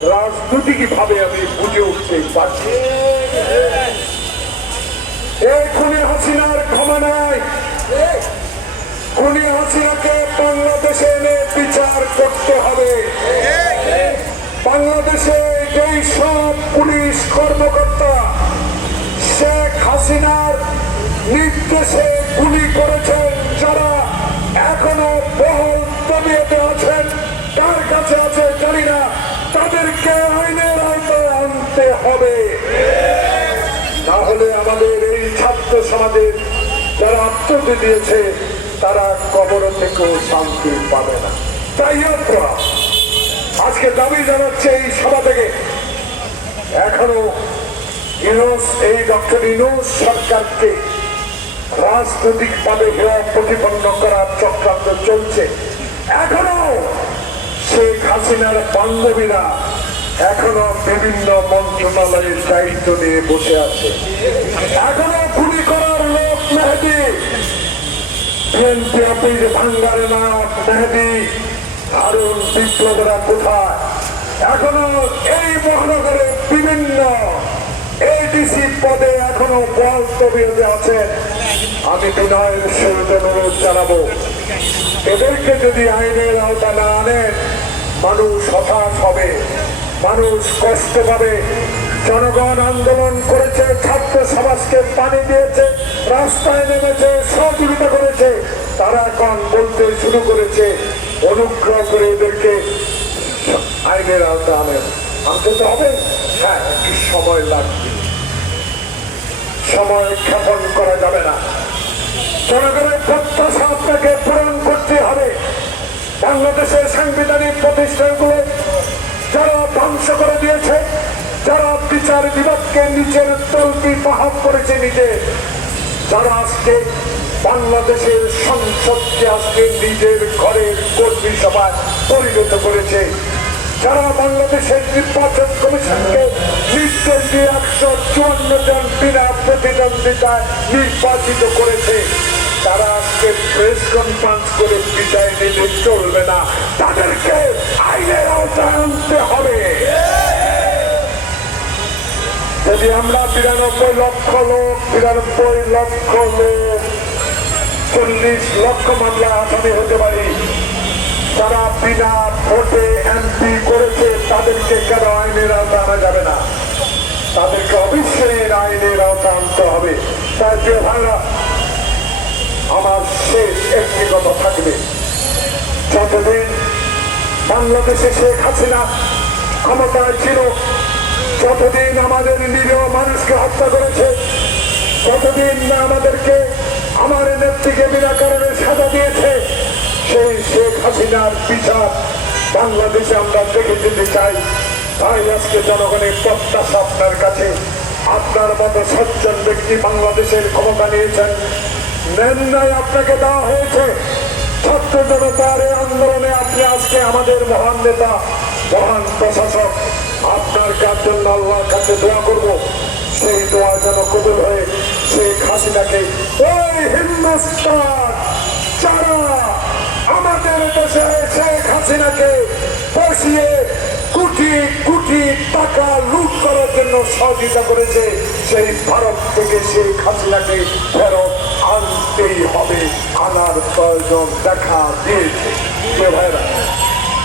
রাজনৈতিক ভাবে আমি বুঝে উঠতে পারছি। এই হাসিনার ক্ষমা নাই। খুনি হাসিনাকে বাংলাদেশে এনে বিচার করতে হবে। বাংলাদেশে যেই সব পুলিশ কর্মকর্তা শেখ হাসিনার নির্দেশে গুলি করেছেন, যারা এখনও বহল তবিয়তে আছেন কার কাছে তাহলে আমাদের এই ছাত্র সমাজের যারা আত্মহত্যা দিয়েছে, তারা কবর থেকেও শান্তি পাবে না। তাই আজকে দাবি জানাচ্ছে এই সভা থেকে, এখনও ইউনুস, এই ডক্টর ইউনুস সরকারকে রাজনৈতিক ভাবে হেয়া প্রতিপন্ন করার চক্রান্ত চলছে। এখনও শেখ হাসিনার বান্ধবীরা এখনও বিভিন্ন মন্ত্রণালয়ের দায়িত্ব নিয়ে বসে আছে। এখনও গুলি করার লোক মেহেদি। বিএনপি অফিস ভাঙ্গারে না, মেহেদি। হারুন, বিপ্লবরা কোথায়? এখনও এই মহানগরে বিভিন্ন এডিসি পদে এখনও বল তবিয়তে আছেন আমি বিনয়ের সহিত অনুরোধ জানাব, এদেরকে যদি আইনের আওতা না আনেন, মানুষ হতাশ হবে। মানুষ কষ্ট পাবে জনগণ আন্দোলন করেছে, ছাত্র সমাজকে পানি দিয়েছে, রাস্তায় নেমেছে, সহযোগিতা করেছে, তারা এখন বলতে শুরু করেছে, অনুগ্রহ করে এদেরকে আইনের আওতা আনেন আনতে তো হবে। হ্যাঁ একটু সময় লাগবে। সময় ক্ষেপণ করা যাবে না। জনগণের প্রত্যাশা আপনাকে পূরণ করতে হবে। বাংলাদেশের সাংবিধানিক প্রতিষ্ঠানগুলো যারা ধ্বংস করে দিয়েছে, যারা বিচার বিভাগকে নিজের তলবি পাহাড় করেছে নিজে, যারা আজকে বাংলাদেশের সংসদকে আজকে নিজের ঘরের কর্মী সভায় পরিণত করেছে, যারা বাংলাদেশের নির্বাচন কমিশনকে নির্দেশ দিয়ে একশো চুয়ান্ন জন বিনা প্রতিদ্বন্দ্বিতায় নির্বাচিত করেছে তারা আজকে প্রেস কনফারেন্স করে বিদায় নিলে চলবে না, তাদেরকে আইনের আওতায় আনতে হবে। যদি আমরা বিরানব্বই লক্ষ লোক বিরানব্বই লক্ষ লোক, চল্লিশ লক্ষ মামলা আসামি হতে পারি তারা বিনা ভোটে এমপি করেছে, তাদেরকে কেন আইনের আওতা আনা যাবে না? তাদেরকে অবশ্যই আইনের আওতা আনতে হবে। তাই প্রিয় ভাইরা, আমার শেষ একটি কথা থাকবে। যতদিন বাংলাদেশে শেখ হাসিনা ক্ষমতায় ছিল। যতদিন আমাদের নিরীহ মানুষকে হত্যা করেছে, ততদিন না আমাদেরকে আমার নেত্রীকে বিনা কারণে সাজা দিয়েছে, সেই শেখ হাসিনার বিচার বাংলাদেশে আমরা দেখে যেতে চাই। তাই আজকে জনগণের প্রত্যাশা আপনার কাছে। আপনার মতো সজ্জন ব্যক্তি বাংলাদেশের ক্ষমতা নিয়েছেন। ন্যায় আপনাকে দেওয়া হয়েছে। ছাত্র আন্দোলনে আপনি আজকে আমাদের মহান নেতা, মহান প্রশাসক, আপনার কার আল্লাহর কাছে দোয়া করব। সেই দোয়া যেন কবুল হয়ে শেখ হাসিনাকে ওই হিন্দুস্তান, যারা আমাদের দেশে শেখ হাসিনাকে বসিয়ে কোটি কোটি টাকা লুট করার জন্য সহযোগিতা করেছে, সেই ভারত থেকে সেই হাসিনাকে ফেরত আনতেই হবে। আনার প্রয়োজন দেখা দিয়েছে। এ ভাইরা?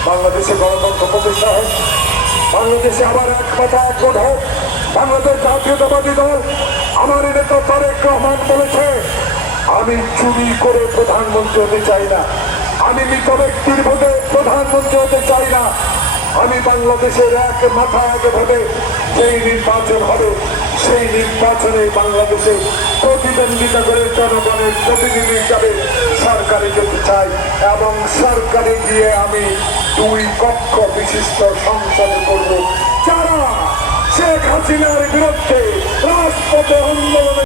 বাংলাদেশে গণতন্ত্র প্রতিষ্ঠা হোক, বাংলাদেশে আবার এক কথা একমত হোক, বাংলাদেশ জাতীয়তাবাদী দল আমার নেতা তারেক রহমান বলেছে, আমি চুরি করে প্রধানমন্ত্রী হতে চাই না। আমি মৃত ব্যক্তির ভোটে প্রধানমন্ত্রী হতে চাই না। আমি বাংলাদেশের এক মাথা এক ভোটে সেই নির্বাচন হবে সেই নির্বাচনে বাংলাদেশে প্রতিদ্বন্দ্বিতা করে জনগণের প্রতিনিধি হিসাবে সরকারে যেতে চাই এবং সরকারে গিয়ে আমি দুই কক্ষ বিশিষ্ট সংসদ করব। যারা শেখ হাসিনার বিরুদ্ধে রাজপথে আন্দোলনে